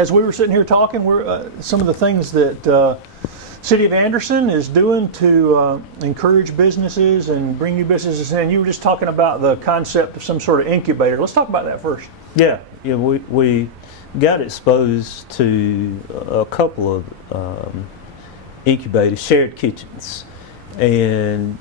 as we were sitting here talking, we're some of the things that City of Anderson is doing to encourage businesses and bring new businesses in. You were just talking about the concept of some sort of incubator. Let's talk about that first. Yeah, we got exposed to a couple of incubators, shared kitchens, and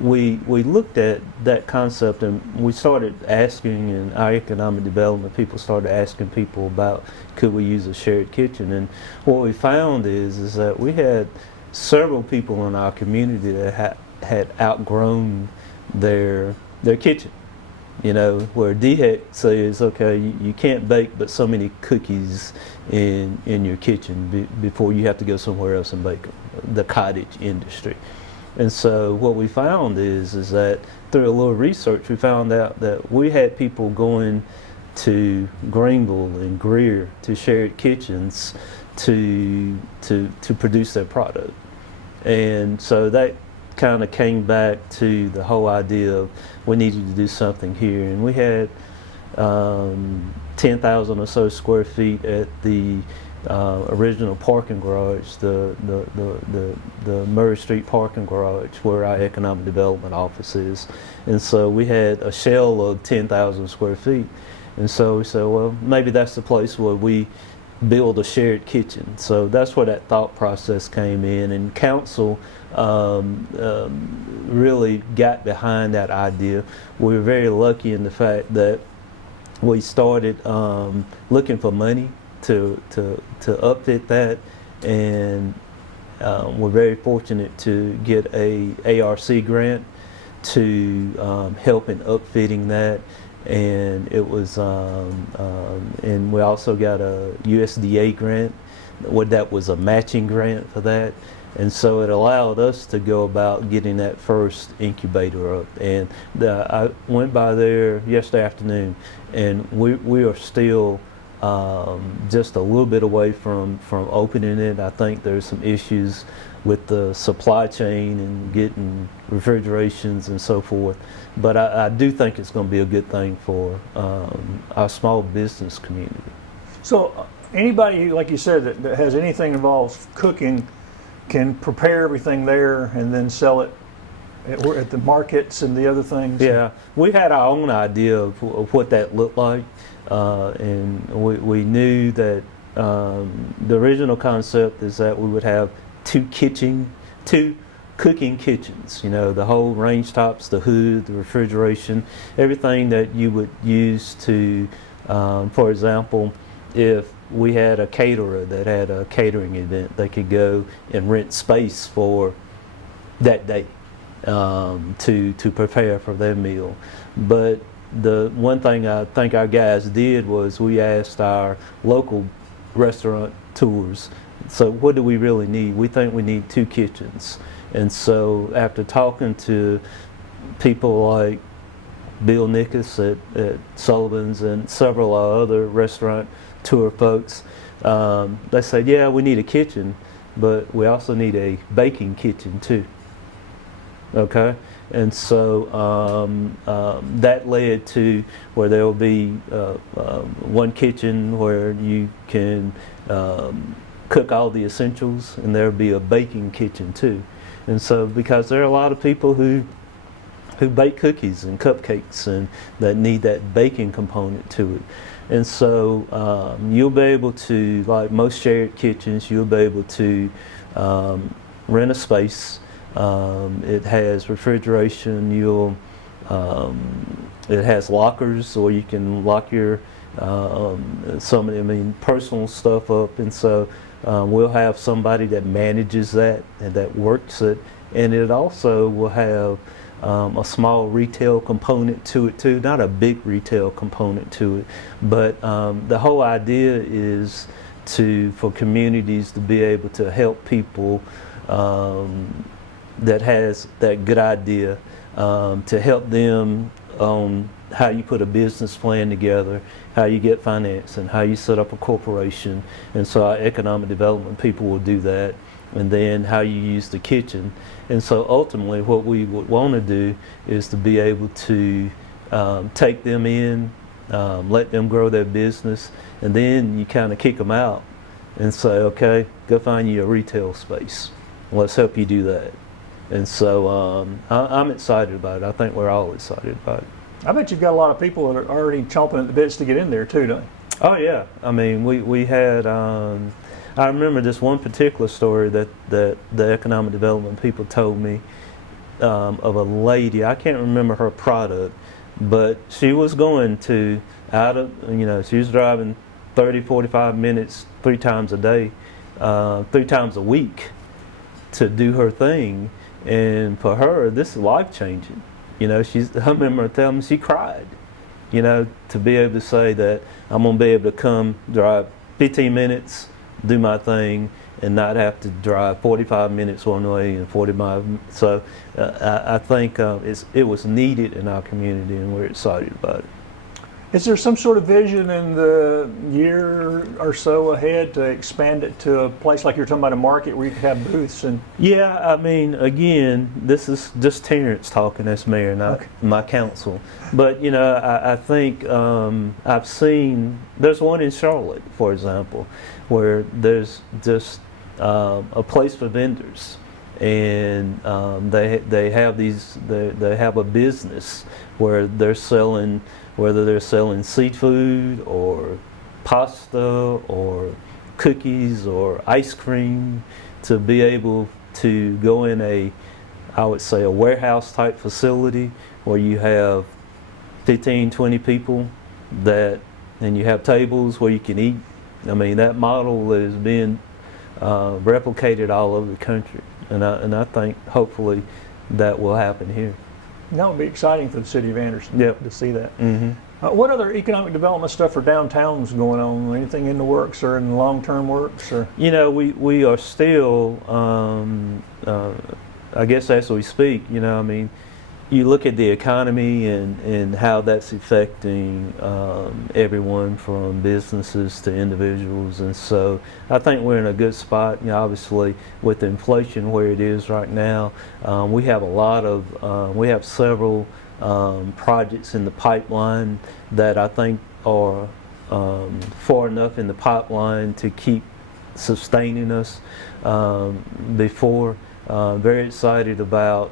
we looked at that concept, and we started asking, and our economic development people started asking people about could we use a shared kitchen. And what we found is that we had several people in our community that had outgrown their kitchen. You know, where DHEC says, okay, you can't bake but so many cookies in your kitchen before you have to go somewhere else and bake them, the cottage industry. And so what we found is that through a little research, we found out that we had people going to Greenville and Greer to shared kitchens to produce their product. And so that kind of came back to the whole idea of we needed to do something here. And we had 10,000 or so square feet at the original parking garage, the Murray Street parking garage, where our economic development office is. And so we had a shell of 10,000 square feet. And so we said, well, maybe that's the place where we build a shared kitchen. So that's where that thought process came in, and council really got behind that idea. We were very lucky in the fact that we started looking for money to upfit that, and we're very fortunate to get a ARC grant to help in upfitting that, and it was and we also got a USDA grant. That was a matching grant for that, and so it allowed us to go about getting that first incubator up. And I went by there yesterday afternoon, and we are still just a little bit away from opening it. I think there's some issues with the supply chain and getting refrigerations and so forth. But I do think it's going to be a good thing for our small business community. So anybody, like you said, that has anything involves cooking can prepare everything there and then sell it at the markets and the other things? Yeah, we had our own idea of what that looked like. And we knew that the original concept is that we would have two cooking kitchens, you know, the whole range tops, the hood, the refrigeration, everything that you would use to, for example, if we had a caterer that had a catering event, they could go and rent space for that day to prepare for their meal. But the one thing I think our guys did was we asked our local restaurant tours, so what do we really need? We think we need two kitchens. And so after talking to people like Bill Nickus at Sullivan's and several other restaurant tour folks, they said, yeah, we need a kitchen, but we also need a baking kitchen too. Okay? And so that led to where there will be one kitchen where you can cook all the essentials, and there will be a baking kitchen too. And so because there are a lot of people who bake cookies and cupcakes and that need that baking component to it. And so you'll be able to, like most shared kitchens, you'll be able to rent a space. It has refrigeration. It has lockers, so you can lock your personal stuff up. And so we'll have somebody that manages that and that works it. And it also will have a small retail component to it too, not a big retail component to it. But the whole idea is for communities to be able to help people that has that good idea, to help them on how you put a business plan together, how you get finance, and how you set up a corporation. And so our economic development people will do that, and then how you use the kitchen. And so ultimately what we would want to do is to be able to take them in let them grow their business, and then you kind of kick them out and say, okay, go find you a retail space. Let's help you do that. And so I'm excited about it. I think we're all excited about it. I bet you've got a lot of people that are already chomping at the bits to get in there too, don't you? Oh yeah, I mean we had. I remember this one particular story that the economic development people told me of a lady. I can't remember her product, but she was going to she was driving 30, 45 minutes 3 times a day, 3 times a week to do her thing. And for her, this is life changing. I remember her telling me she cried, to be able to say that I'm going to be able to come drive 15 minutes, do my thing, and not have to drive 45 minutes one way and 45. So I think it was needed in our community, and we're excited about it. Is there some sort of vision in the year or so ahead to expand it to a place like you're talking about, a market where you could have booths? And yeah, I mean, again, this is just Terence talking as mayor, not my council. But I think I've seen there's one in Charlotte, for example, where there's just a place for vendors, and they have they have a business where they're selling. Whether they're selling seafood or pasta or cookies or ice cream, to be able to go in I would say a warehouse type facility where you have 15, 20 people and you have tables where you can eat. I mean, that model is being replicated all over the country, and I think hopefully that will happen here. that would be exciting for the city of Anderson to see that. Mm-hmm. What other economic development stuff for downtowns going on? Anything in the works or in the long-term works? Or We are still, I guess as we speak, I mean, you look at the economy and how that's affecting everyone from businesses to individuals, and so I think we're in a good spot. Obviously with inflation where it is right now, we have we have several projects in the pipeline that I think are far enough in the pipeline to keep sustaining us. Very excited about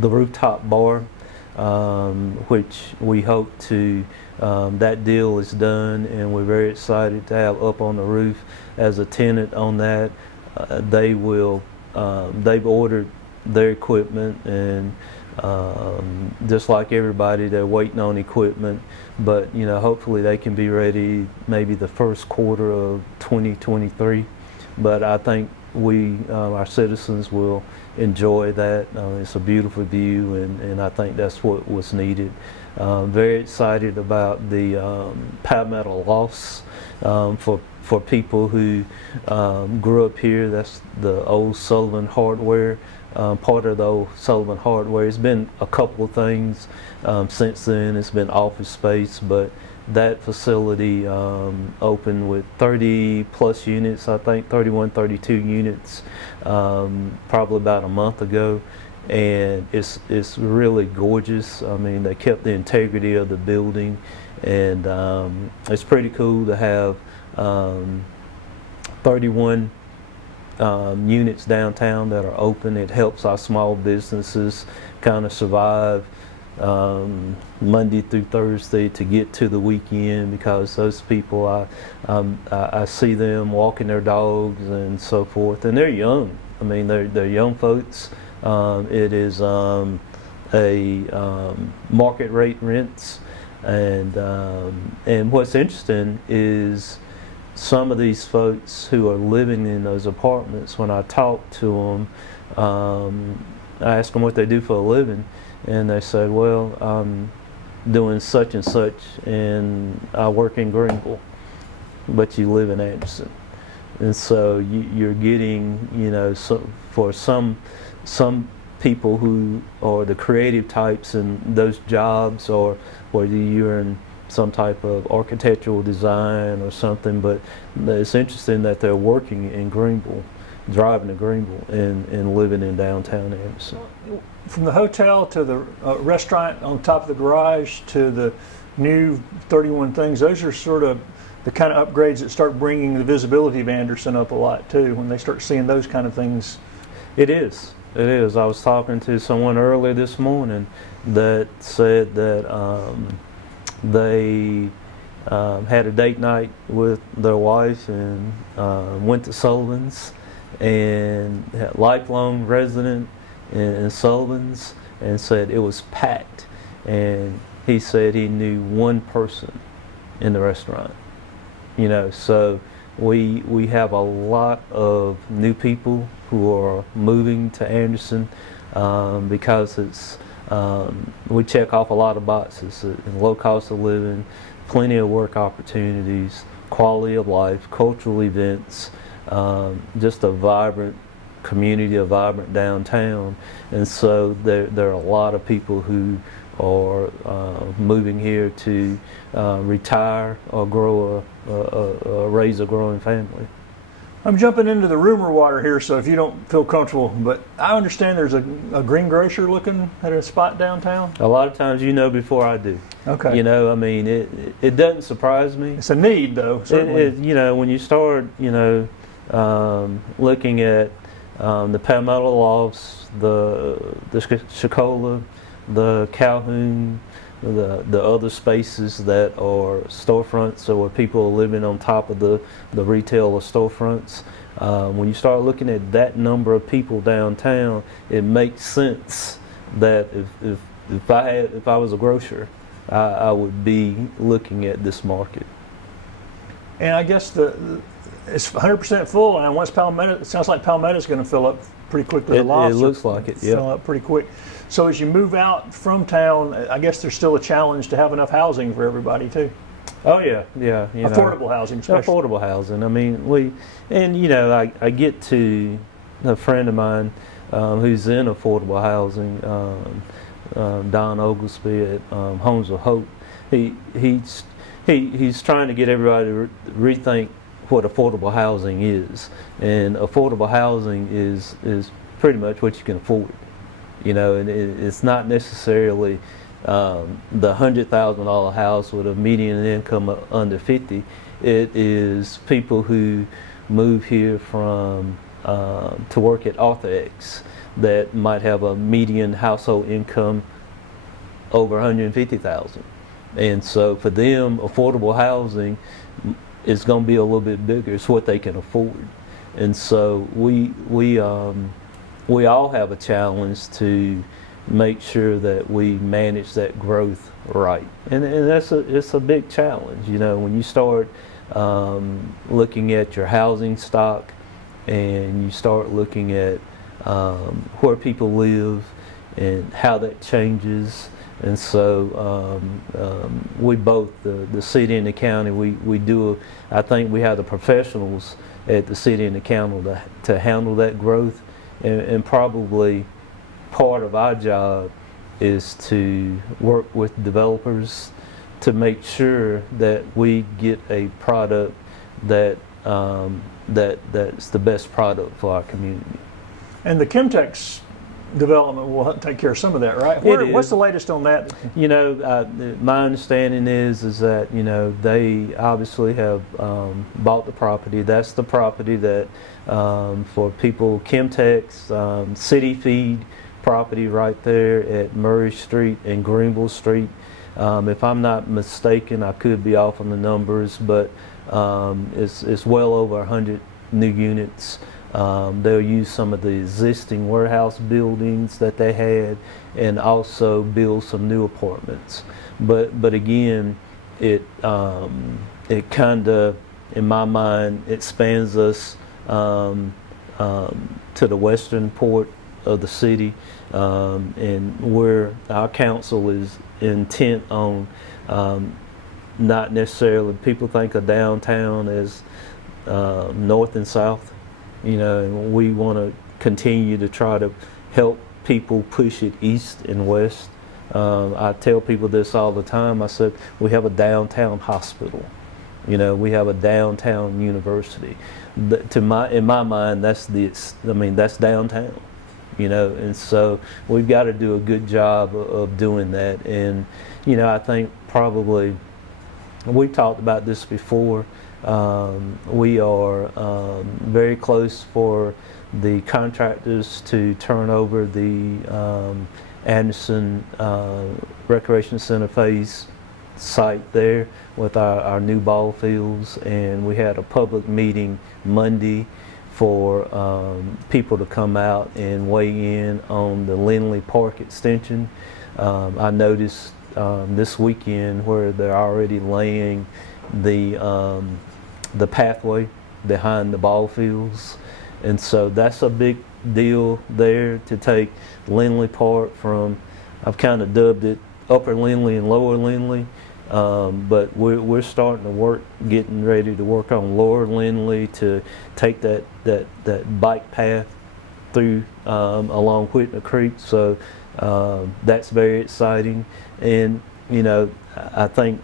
the rooftop bar, which we hope to, that deal is done, and we're very excited to have up on the roof as a tenant on that. They've ordered their equipment, and just like everybody, they're waiting on equipment, but hopefully they can be ready maybe the first quarter of 2023. But I think our citizens will enjoy that. It's a beautiful view, and I think that's what was needed. Very excited about the Palmetto Lofts for people who grew up here. That's the old Sullivan Hardware, part of the old Sullivan Hardware. It's been a couple of things since then. It's been office space, but that facility opened with 30 plus units, I think 31, 32 units, probably about a month ago, and it's really gorgeous. I mean, they kept the integrity of the building, and it's pretty cool to have 31 units downtown that are open. It helps our small businesses kind of survive Monday through Thursday to get to the weekend, because those people, I see them walking their dogs and so forth, and they're young. I mean, they're young folks. It is a market rate rents, and what's interesting is some of these folks who are living in those apartments, when I talk to them, I ask them what they do for a living, and they say, well, I'm doing such and such, and I work in Greenville, but you live in Anderson. And so you're getting, for some people who are the creative types in those jobs, or whether you're in some type of architectural design or something, but it's interesting that they're working in Greenville, driving to Greenville, and living in downtown Anderson. From the hotel to the restaurant on top of the garage to the new 31 things, those are sort of the kind of upgrades that start bringing the visibility of Anderson up a lot too, when they start seeing those kind of things. It is. It is. I was talking to someone earlier this morning that said that they had a date night with their wife and went to Sullivan's, and had lifelong resident in Sullivan's, and said it was packed. And he said he knew one person in the restaurant. You know, so we have a lot of new people who are moving to Anderson because it's we check off a lot of boxes: low cost of living, plenty of work opportunities, quality of life, cultural events, just a vibrant community, a vibrant downtown. And so there are a lot of people who are moving here to retire or grow raise a growing family. I'm jumping into the rumor water here, so if you don't feel comfortable, but I understand there's a green grocer looking at a spot downtown. A lot of times, you know, before I do. Okay. You know, I mean, it doesn't surprise me. It's a need, though, certainly. You know, when you start, you know, looking at the Palmetto Lofts, the Chicola, the Calhoun, the other spaces that are storefronts, or where people are living on top of the retail or storefronts. When you start looking at that number of people downtown, it makes sense that if I was a grocer, I would be looking at this market. And I guess it's 100% full, and once Palmetto, it sounds like Palmetto's going to fill up pretty quickly. It looks like it, yeah. Fill up pretty quick. So as you move out from town, I guess there's still a challenge to have enough housing for everybody too. Oh yeah, yeah. You affordable know, housing, especially. Affordable housing. I mean, you know, I get to a friend of mine who's in affordable housing, Don Oglesby at Homes of Hope. He's trying to get everybody to rethink what affordable housing is, and affordable housing is pretty much what you can afford. You know, and it's not necessarily the $100,000 house with a median income of under 50. It is people who move here from to work at AuthorX that might have a median household income over 150,000, and so for them, affordable housing is going to be a little bit bigger. It's what they can afford, and so we all have a challenge to make sure that we manage that growth right, and it's a big challenge. You know, when you start looking at your housing stock, and you start looking at where people live and how that changes. And so we both, the city and the county, we do. I think we have the professionals at the city and the county to handle that growth. And probably part of our job is to work with developers to make sure that we get a product that's the best product for our community. And the Chemtex development will take care of some of that, right? What's the latest on that? You know, my understanding is that, you know, they obviously have bought the property. That's the property that for people, Chemtex, City Feed property right there at Murray Street and Greenville Street. If I'm not mistaken, I could be off on the numbers, but it's well over 100 new units. They'll use some of the existing warehouse buildings that they had, and also build some new apartments. But again, it kind of, in my mind, expands us to the western port of the city, and where our council is intent on not necessarily, people think of downtown as north and south. You know, and we want to continue to try to help people push it east and west. I tell people this all the time. I said, we have a downtown hospital. You know, we have a downtown university. In my mind, that's downtown. and so we've got to do a good job of doing that. And I think probably we've talked about this before. We are very close for the contractors to turn over the Anderson Recreation Center phase site there with our new ball fields, and we had a public meeting Monday for people to come out and weigh in on the Lindley Park extension. I noticed this weekend where they're already laying the pathway behind the ball fields, and so that's a big deal there to take Lindley Park from, I've kind of dubbed it Upper Lindley and Lower Lindley, but we're starting to work, getting ready to work on Lower Lindley to take that bike path through along Whitney Creek. So that's very exciting, and I think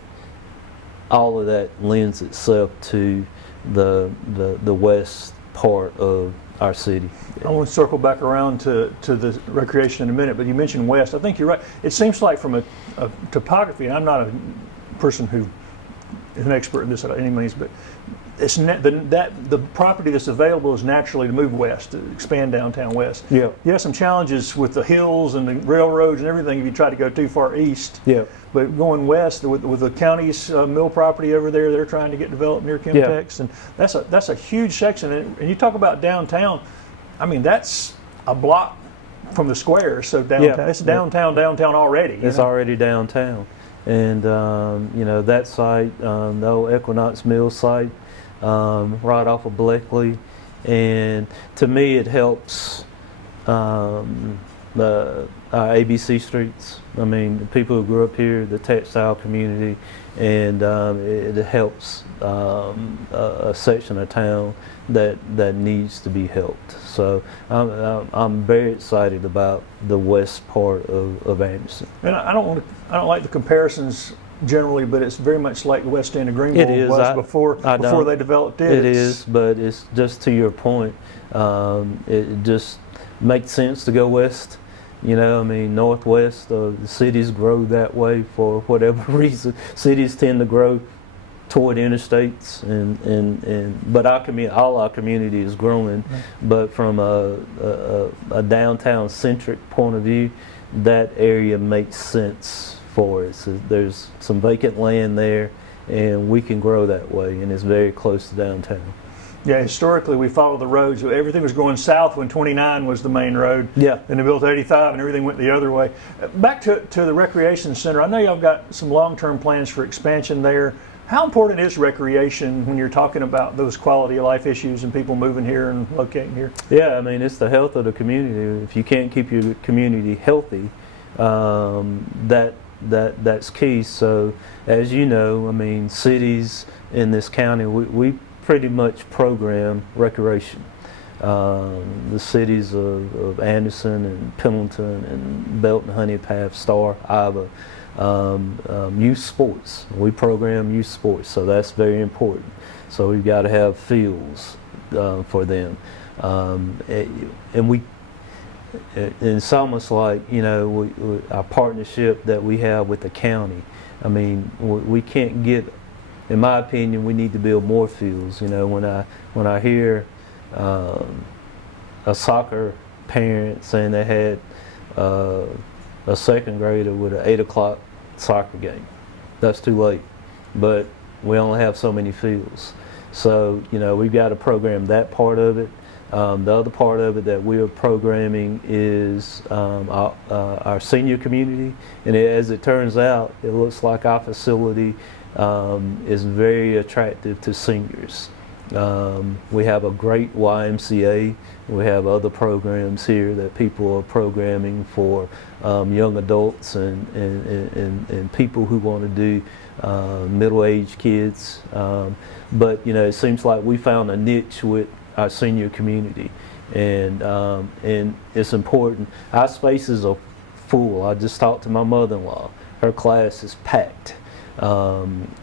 all of that lends itself to the west part of our city. I want to circle back around to the recreation in a minute, but you mentioned west. I think you're right. It seems like from a topography, and I'm not a person who is an expert in this by any means, but it's the property that's available is naturally to move west, to expand downtown west. Yeah. You have some challenges with the hills and the railroads and everything if you try to go too far east. Yeah. But going west with the county's mill property over there, they're trying to get developed near Chemtex, and that's a huge section. And you talk about downtown, I mean that's a block from the square. So downtown, it's downtown already. It's already downtown, and that site, the old Equinox Mill site, right off of Bleckley, and to me it helps the ABC streets. I mean, the people who grew up here, the textile community, and it helps a section of town that needs to be helped. So I'm very excited about the west part of Anderson. And I don't like the comparisons generally, but it's very much like the west end of Greenville was before they developed it. It is, but it's just to your point. It just makes sense to go west. I mean, northwest, the cities grow that way for whatever reason. Cities tend to grow toward interstates, but all our community is growing. Mm-hmm. But from a downtown centric point of view, that area makes sense for us. So there's some vacant land there, and we can grow that way, and it's very close to downtown. Yeah, historically we followed the roads. Everything was going south when 29 was the main road. Yeah. And they built 85 and everything went the other way. Back to the recreation center. I know y'all got some long-term plans for expansion there. How important is recreation when you're talking about those quality of life issues and people moving here and locating here? Yeah, I mean, it's the health of the community. If you can't keep your community healthy, that's key. So, as you know, I mean, cities in this county, we pretty much program recreation. The cities of Anderson and Pendleton and Belton, Honey Path, Star, Iva, youth sports. We program youth sports, so that's very important. So we've got to have fields for them, and it's almost like our partnership that we have with the county. I mean, we can't get. In my opinion, we need to build more fields. When I hear a soccer parent saying they had a second grader with an 8 o'clock soccer game, that's too late. But we only have so many fields, so we've got to program that part of it. The other part of it that we are programming is our senior community, and as it turns out, it looks like our facility is very attractive to seniors. We have a great YMCA. We have other programs here that people are programming for young adults and people who want to do middle-aged kids. But it seems like we found a niche with our senior community, and it's important. Our spaces are full. I just talked to my mother-in-law. Her class is packed.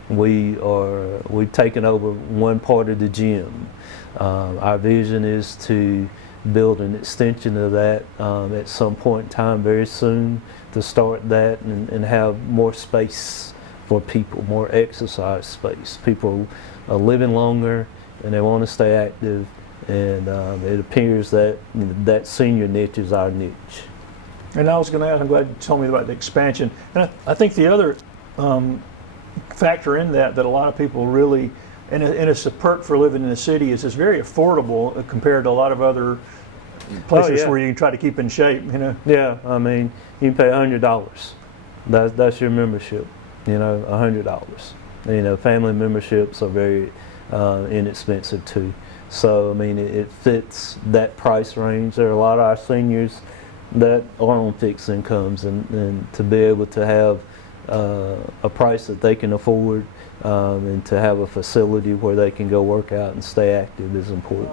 We've taken over one part of the gym. Our vision is to build an extension of that at some point in time very soon to start that and have more space for people, more exercise space. People are living longer and they want to stay active, and it appears that that senior niche is our niche. And I was going to ask, I'm glad you told me about the expansion. And I think the other factor in that a lot of people really, and it's a perk for living in the city, is it's very affordable compared to a lot of other places where you can try to keep in shape, you know. Yeah, I mean, you can pay $100. That's your membership, you know, $100. You know, family memberships are very inexpensive too. So, I mean, it fits that price range. There are a lot of our seniors that are on fixed incomes, and to be able to have a price that they can afford and to have a facility where they can go work out and stay active is important.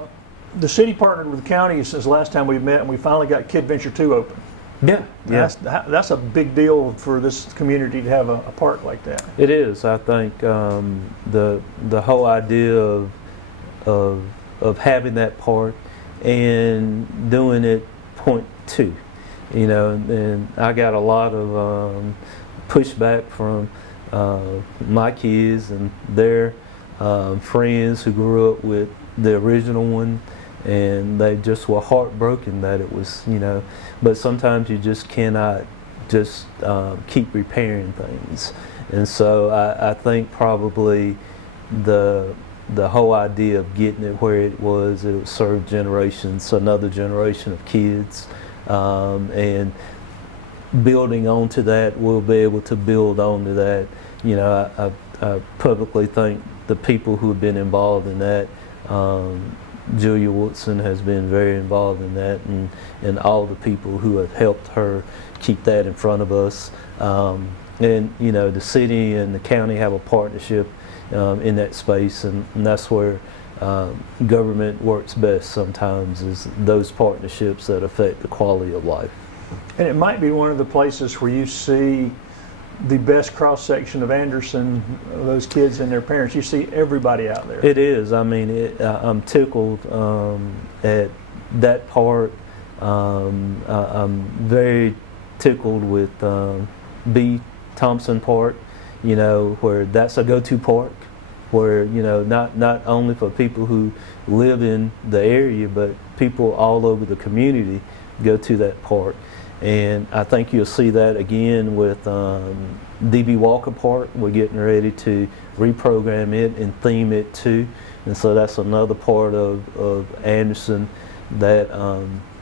The city partnered with the county since the last time we met, and we finally got Kid Venture 2 open. Yeah. That's a big deal for this community to have a park like that. It is. I think the whole idea of having that park and doing it .2, you know, and I got a lot of pushback from my kids and their friends who grew up with the original one, and they just were heartbroken that it was, you know, but sometimes you just cannot just keep repairing things. And so I think probably the whole idea of getting it where it would serve generations, another generation of kids, and building onto that, we'll be able to build onto that. You know, I publicly thank the people who have been involved in that. Julia Woodson has been very involved in that, and all the people who have helped her keep that in front of us. And you know, the city and the county have a partnership in that space, and that's where government works best sometimes, is those partnerships that affect the quality of life. And it might be one of the places where you see the best cross-section of Anderson, those kids and their parents. You see everybody out there. It is. I mean, I'm tickled at that part. I'm very tickled with B. Thompson Park, you know, where that's a go-to park, where, you know, not only for people who live in the area, but people all over the community go to that park. And I think you'll see that again with D.B. Walker Park. We're getting ready to reprogram it and theme it too. And so that's another part of Anderson that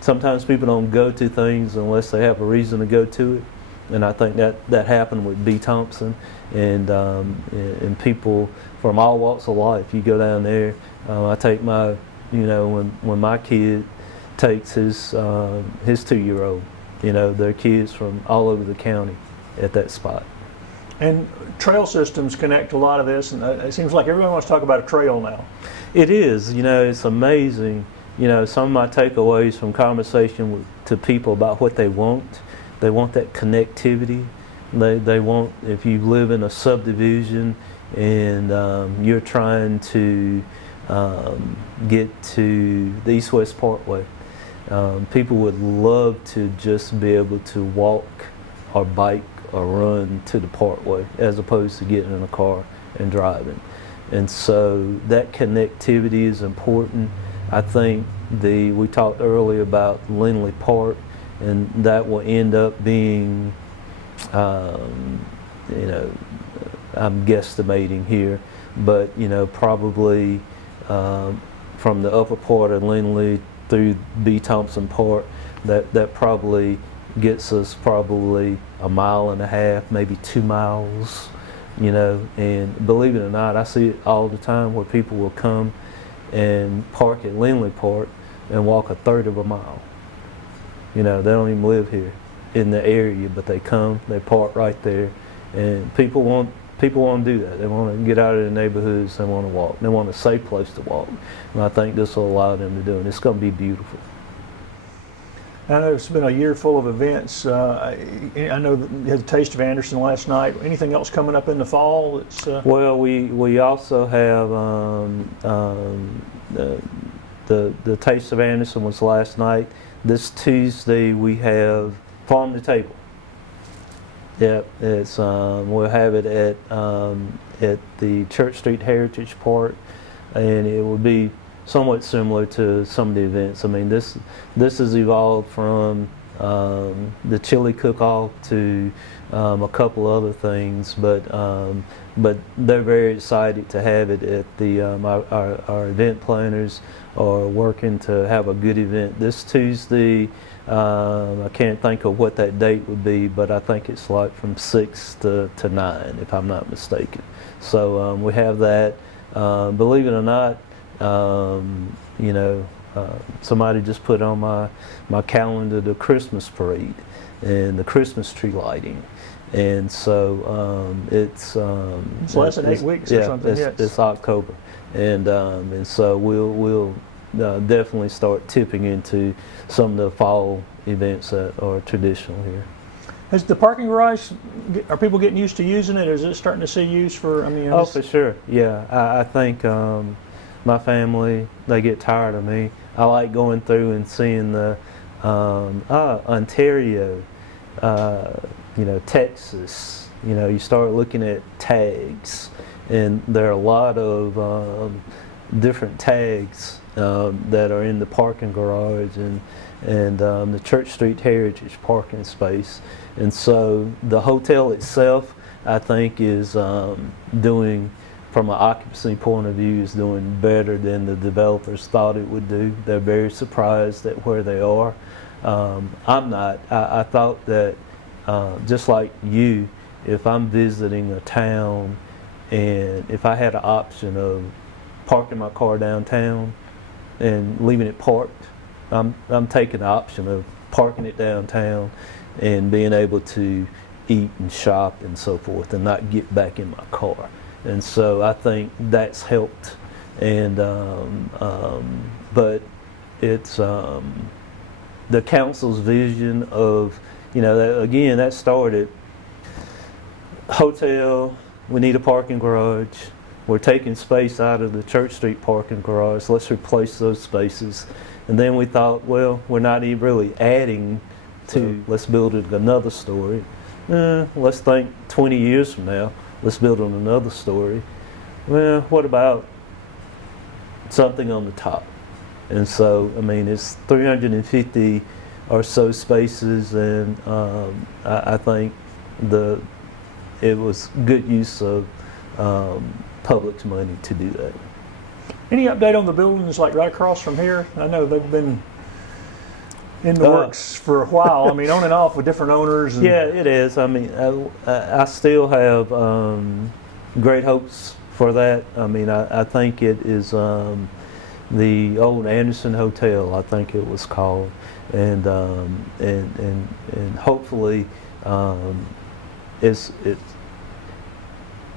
sometimes people don't go to things unless they have a reason to go to it. And I think that happened with B. Thompson, and people from all walks of life. You go down there. I take my, you know, when my kid takes his 2-year-old. You know, there are kids from all over the county at that spot. And trail systems connect to a lot of this, and it seems like everyone wants to talk about a trail now. It is. You know, it's amazing. You know, some of my takeaways from conversation to people about what they want. They want that connectivity. They want, if you live in a subdivision and you're trying to get to the East-West Parkway, people would love to just be able to walk or bike or run to the parkway as opposed to getting in a car and driving. And so that connectivity is important. I think we talked earlier about Lindley Park, and that will end up being, you know, I'm guesstimating here, but, you know, probably from the upper part of Lindley through B. Thompson Park, that probably gets us probably 1.5 miles, maybe 2 miles, you know. And believe it or not, I see it all the time where people will come and park at Lindley Park and walk 1/3 of a mile. You know, they don't even live here in the area, but they come, they park right there, and people want to do that. They want to get out of the neighborhoods. They want to walk. They want a safe place to walk, and I think this will allow them to do it. It's going to be beautiful. I know it's been a year full of events. I know that you had the Taste of Anderson last night. Anything else coming up in the fall? the Taste of Anderson was last night. This Tuesday we have Farm to Table. Yep, it's we'll have it at the Church Street Heritage Park, and it will be somewhat similar to some of the events. I mean, this has evolved from the chili cook-off to a couple other things, but they're very excited to have it at the our event planners are working to have a good event this Tuesday. I can't think of what that date would be, but I think it's like from 6 to 9, if I'm not mistaken. So we have that. Believe it or not, you know, somebody just put on my calendar the Christmas parade and the Christmas tree lighting, and so it's less than 8 weeks or something. It's October, and so we'll definitely start tipping into some of the fall events that are traditional here. Has the parking garage, are people getting used to using it? Or is it starting to see use for, I mean? Oh, for sure. Yeah, I think my family, they get tired of me. I like going through and seeing the Ontario, you know, Texas. You know, you start looking at tags, and there are a lot of different tags that are in the parking garage and the Church Street Heritage parking space. And so the hotel itself, I think, is doing, from an occupancy point of view, is doing better than the developers thought it would do. They're very surprised at where they are. I'm not. I thought that, just like you, if I'm visiting a town and if I had an option of parking my car downtown and leaving it parked, I'm taking the option of parking it downtown and being able to eat and shop and so forth and not get back in my car. And so I think that's helped. And but it's the council's vision of, you know, that started hotel, we need a parking garage, we're taking space out of the Church Street parking garage, let's replace those spaces. And then we thought, well, we're not even really adding to, let's build it another story. Let's think 20 years from now, let's build on another story. Well, what about something on the top? And so, I mean, it's 350 or so spaces, and I think it was good use of public's money to do that. Any update on the buildings like right across from here? I know they've been in the works for a while. I mean, on and off with different owners. And yeah, it is. I mean, I still have great hopes for that. I mean, I think it is the old Anderson Hotel, I think it was called, and hopefully it's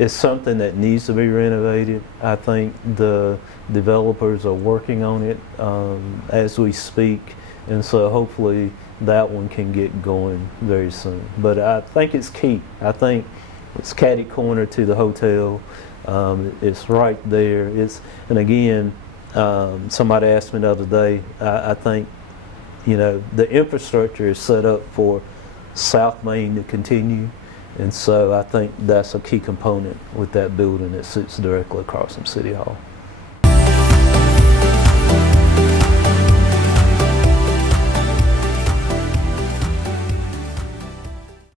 something that needs to be renovated. I think the developers are working on it as we speak, and so hopefully that one can get going very soon. But I think it's key. I think it's catty corner to the hotel. It's right there. And again, somebody asked me the other day, I think, you know, the infrastructure is set up for South Main to continue. And so I think that's a key component with that building that sits directly across from City Hall.